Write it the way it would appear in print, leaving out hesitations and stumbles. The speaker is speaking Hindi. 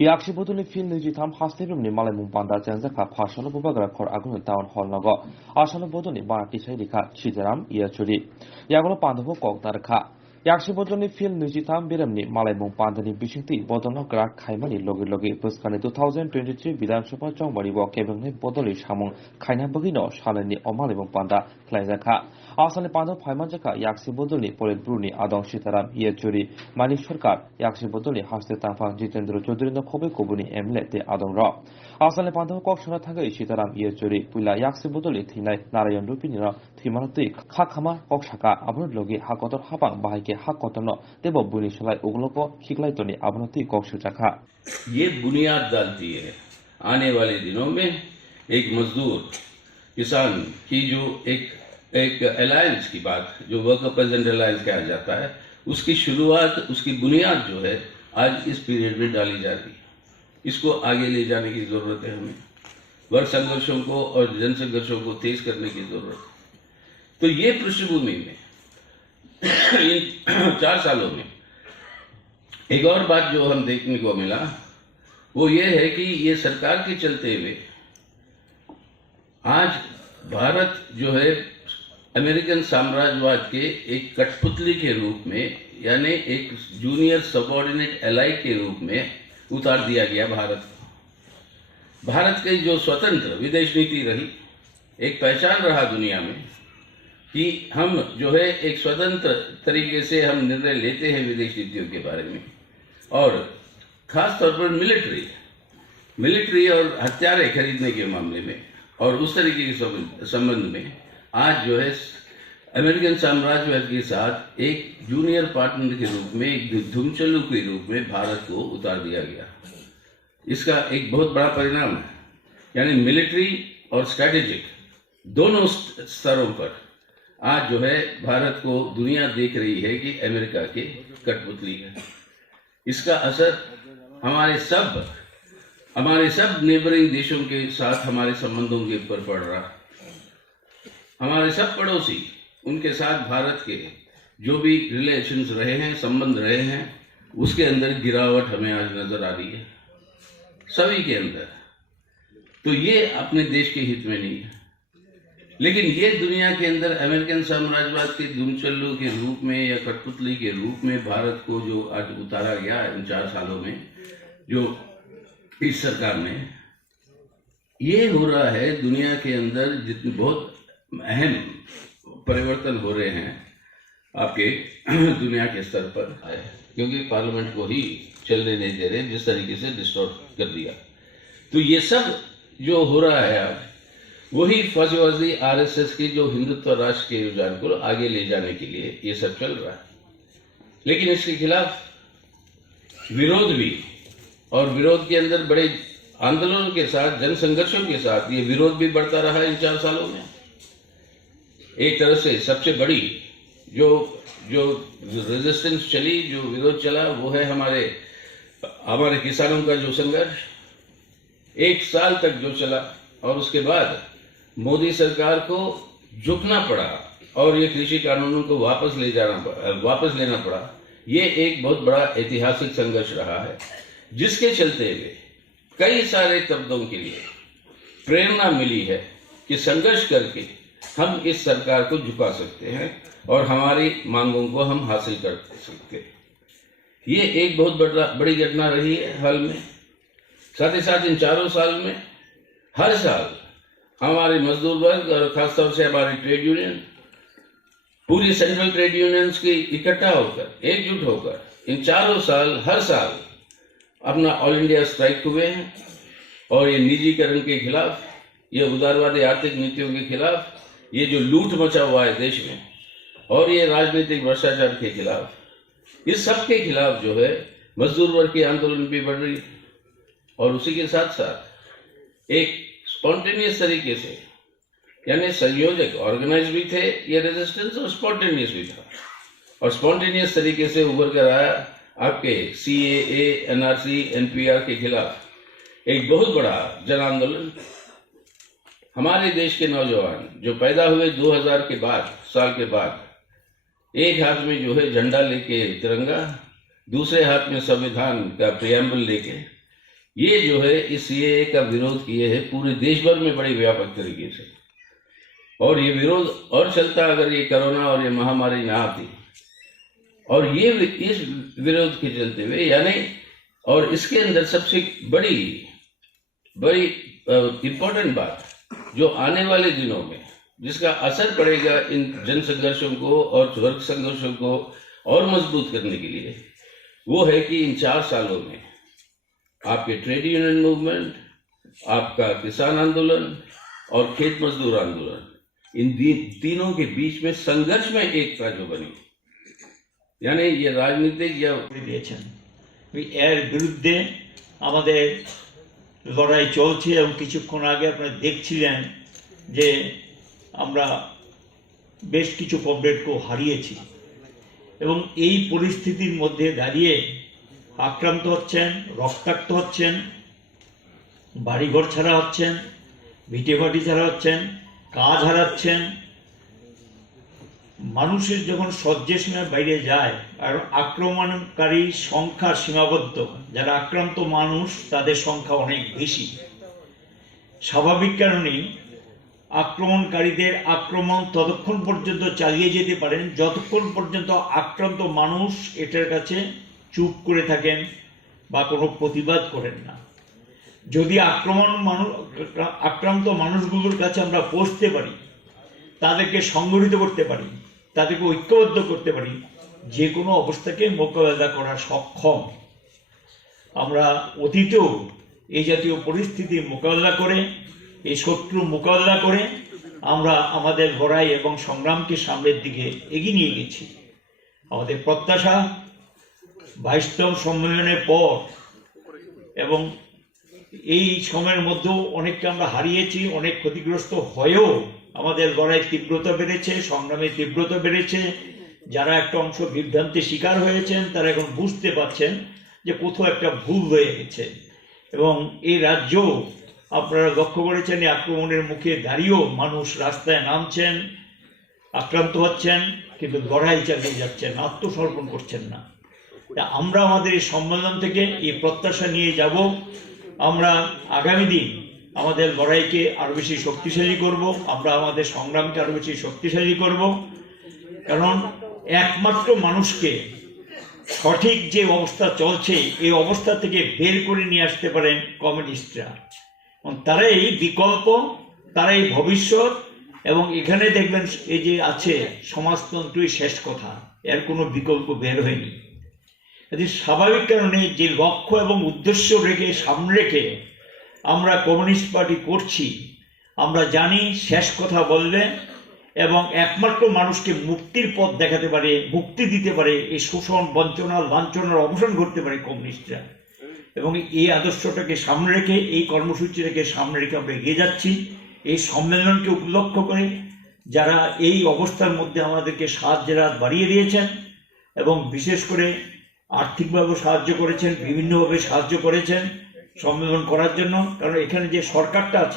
Yakshiboduni fil nijitam hastirumni malemung panda janzaka phashalo bubagra khor agun town hall nago. Ashalo boduni barati shaidika chijaram iachuri. Yagolo pandho kok darkha. Yakshiboduni fil nijitam biramni malemung pandani bishingti bodono grak khaimani logi puskani 2023 Vidhan Sabha chongbari bo kebengni bodoli samung khaina bagino shalani omalemung panda khlaizakha. Asali pandho phaimanjaka Yakshiboduni politbruni adong sitaram iachuri mani sarkar Yakshiboduni haste tangphang Jitendra Chaudhary no khobe kobuni emle te adong ro. Asali pandho kok shona thagai sitaram iachuri puila Yakshiboduli thinai Narayan Rupini ro thimanatui khakhama kok shaka abun logi hakotor habang bahike hakotorno debo buni shalai ugloko khiklai toni abunati kok shuchakha. ये बुनियाद डालती है आने वाले दिनों में एक मजदूर किसान की जो एक अलायंस की बात जो वर्कर प्रेजेंट अलायंस कहा जाता है उसकी शुरुआत उसकी बुनियाद जो है आज इस पीरियड में डाली जा रही है। इसको आगे ले जाने की जरूरत है हमें वर्ग संघर्षों को और जन संघर्षों को तेज करने की जरूरत है। तो ये पृष्ठभूमि में इन 4 सालों में एक और बात जो हम देखने को मिला वो ये है कि ये सरकार के चलते हुए आज भारत जो है अमेरिकन साम्राज्यवाद के एक कठपुतली के रूप में यानी एक जूनियर सबऑर्डिनेट एलाई के रूप में उतार दिया गया भारत की जो स्वतंत्र विदेश नीति रही एक पहचान रहा दुनिया में कि हम जो है एक स्वतंत्र तरीके से हम निर्णय लेते हैं विदेश नीतियों के बारे में और खास तौर पर मिलिट्री और हथियारें खरीदने के मामले में और उस तरीके के संबंध में आज जो है अमेरिकन साम्राज्यवाद के साथ एक जूनियर पार्टनर के रूप में एक धुमचल्लू के रूप में भारत को उतार दिया गया। इसका एक बहुत बड़ा परिणाम है यानी मिलिट्री और स्ट्रैटेजिक दोनों स्तरों पर आज जो है भारत को दुनिया देख रही है कि अमेरिका के कठपुतली है। इसका असर हमारे सब नेबरिंग देशों के साथ हमारे संबंधों के ऊपर पड़ रहा है। हमारे सब पड़ोसी उनके साथ भारत के जो भी रिलेशंस रहे हैं संबंध रहे हैं उसके अंदर गिरावट हमें आज नजर आ रही है सभी के अंदर। तो ये अपने देश के हित में नहीं है लेकिन ये दुनिया के अंदर अमेरिकन साम्राज्यवाद के धुमचल्लू के रूप में या कठपुतली के रूप में भारत को जो आज उतारा गया इन 4 सालों में जो इस सरकार ने ये हो रहा है दुनिया के अंदर जितने बहुत अहम परिवर्तन हो रहे हैं आपके दुनिया के स्तर पर क्योंकि पार्लियामेंट को ही चलने नहीं दे रहे जिस तरीके से डिस्टॉर्ट कर दिया। तो ये सब जो हो रहा है आज वही फौजी आरएसएस के जो हिंदुत्व राष्ट्र के रुझान को आगे ले जाने के लिए ये सब चल रहा है लेकिन इसके खिलाफ विरोध भी और विरोध के अंदर बड़े आंदोलनों के साथ जन संघर्षों के साथ ये विरोध भी बढ़ता रहा इन 4 सालों में। एक तरह से सबसे बड़ी जो रेजिस्टेंस चली जो विरोध चला वो है हमारे किसानों का जो संघर्ष 1 साल तक जो चला और उसके बाद मोदी सरकार को झुकना पड़ा और ये कृषि कानूनों को वापस लेना पड़ा। ये एक बहुत बड़ा ऐतिहासिक संघर्ष रहा है जिसके चलते हुए कई सारे तबकों के लिए प्रेरणा मिली है कि संघर्ष करके हम इस सरकार को झुका सकते हैं और हमारी मांगों को हम हासिल कर सकते हैं। ये एक बहुत बड़ी घटना रही है हाल में। साथ ही साथ इन 4 साल में हर साल हमारे मजदूर वर्ग और खासतौर से हमारे ट्रेड यूनियन पूरी सेंट्रल ट्रेड यूनियंस की इकट्ठा होकर एकजुट होकर इन 4 साल हर साल अपना ऑल इंडिया स्ट्राइक हुए हैं और ये निजीकरण के खिलाफ ये उदारवादी आर्थिक नीतियों के खिलाफ ये जो लूट मचा हुआ है देश में और ये राजनीतिक भ्रष्टाचार के खिलाफ इस सब के खिलाफ जो है मजदूर वर्ग की आंदोलन भी बढ़ रही है और उसी के साथ साथ एक स्पॉन्टेनियस तरीके से यानी संयोजक ऑर्गेनाइज भी थे ये रेजिस्टेंस और स्पॉन्टेनियस भी था और स्पॉन्टेनियस तरीके से उभर कर आया आपके CAA NRC NPR के खिलाफ एक बहुत बड़ा जन आंदोलन। हमारे देश के नौजवान जो पैदा हुए 2000 के साल के बाद एक हाथ में जो है झंडा लेके तिरंगा दूसरे हाथ में संविधान का प्रियम्बल लेके ये जो है इस सीएए का विरोध किए है पूरे देश भर में बड़े व्यापक तरीके से, और ये विरोध और चलता अगर ये कोरोना और ये महामारी ना आती, और ये इस विरोध के चलते हुए यानी, और इसके अंदर सबसे बड़ी इम्पोर्टेंट बात जो आने वाले दिनों में जिसका असर पड़ेगा इन जन संघर्षों को और वर्ग संघर्षों को और मजबूत करने के लिए, वो है कि इन 4 सालों में आपके ट्रेड यूनियन मूवमेंट, आपका किसान आंदोलन और खेत मजदूर आंदोलन, इन तीनों के बीच में संघर्ष में एकता जो बनी, यानी ये राजनीतिक या দিয়েছেন এর বিরুদ্ধে আমাদের লড়াই চলছে এবং কিছুক্ষণ আগে আপনারা দেখছিলেন যে আমরা বেশ কিছু কমরেডকে হারিয়েছি এবং এই পরিস্থিতির মধ্যে দাঁড়িয়ে আক্রান্ত হচ্ছেন, রক্তাক্ত হচ্ছেন, বাড়িঘর ছাড়া হচ্ছেন, ভিটেমাটি ছাড়া হচ্ছেন, কাজ হারাচ্ছেন। মানুষের যখন সহ্যের সীমার বাইরে যায় আর আক্রমণকারী সংখ্যা সীমাবদ্ধ, যারা আক্রান্ত মানুষ তাদের সংখ্যা অনেক বেশি, স্বাভাবিক কারণেই আক্রমণকারীদের আক্রমণ ততক্ষণ পর্যন্ত চালিয়ে যেতে পারেন যতক্ষণ পর্যন্ত আক্রান্ত মানুষ এটার কাছে চুপ করে থাকেন বা কোনো প্রতিবাদ করেন না। যদি আক্রান্ত মানুষগুলোর কাছে আমরা পৌঁছতে পারি, তাদেরকে সংগঠিত করতে পারি, তাদেরকে ঐক্যবদ্ধ করতে পারি, যে কোনো অবস্থাকে মোকাবেলা করা সক্ষম। আমরা অতীতেও এই জাতীয় পরিস্থিতি মোকাবেলা করে, এই শত্রু মোকাবেলা করে আমরা আমাদের লড়াই এবং সংগ্রামকে সামনের দিকে এগিয়ে নিয়ে গেছি। আমাদের প্রত্যাশা 22তম সম্মেলনের পর এবং এই সময়ের মধ্যেও অনেককে আমরা হারিয়েছি, অনেক ক্ষতিগ্রস্ত হয়েও আমাদের লড়াই তীব্রতা বেড়েছে, সংগ্রামের তীব্রতা বেড়েছে। যারা একটা অংশ বিভ্রান্তির শিকার হয়েছেন তারা এখন বুঝতে পারছেন যে কোথাও একটা ভুল হয়ে গেছে, এবং এই রাজ্য আপনারা লক্ষ্য করেছেন এই আক্রমণের মুখে দাঁড়িয়েও মানুষ রাস্তায় নামছেন, আক্রান্ত হচ্ছেন, কিন্তু লড়াই চালিয়ে যাচ্ছেন, আত্মসমর্পণ করছেন না। আমরা আমাদের এই সম্মেলন থেকে এই প্রত্যাশা নিয়ে যাব, আমরা আগামী দিন আমাদের লড়াইকে আরো বেশি শক্তিশালী করব, আমরা আমাদের সংগ্রামকে আরো বেশি শক্তিশালী করব, কারণ একমাত্র মানুষকে সঠিক যে অবস্থা চলছে এই অবস্থা থেকে বের করে নিয়ে আসতে পারেন কমিউনিস্টরা। তারাই বিকল্প, তারাই ভবিষ্যৎ, এবং এখানে দেখবেন এই যে আছে সমাজতন্ত্রই শেষ কথা, এর কোনো বিকল্প বের হয়নি। স্বাভাবিক কারণে যে লক্ষ্য এবং উদ্দেশ্য রেখে সামনে রেখে আমরা কমিউনিস্ট পার্টি করছি, আমরা জানি শেষ কথা বললে এবং একমাত্র মানুষকে মুক্তির পথ দেখাতে পারে, মুক্তি দিতে পারে, এই শোষণ, বঞ্চনা, লাঞ্ছনার অবসান করতে পারে কমিউনিস্টরা। এবং এই আদর্শটাকে সামনে রেখে, এই কর্মসূচিটাকে সামনে রেখে আমরা এগিয়ে যাচ্ছি। এই সম্মেলনকে উপলক্ষ করে যারা এই অবস্থার মধ্যে আমাদেরকে সাহায্যের হাত বাড়িয়ে দিয়েছেন এবং বিশেষ করে আর্থিকভাবে সাহায্য করেছেন, বিভিন্নভাবে সাহায্য করেছেন সম্মেলন করার জন্য, কারণ এখানে যে সরকারটা আছে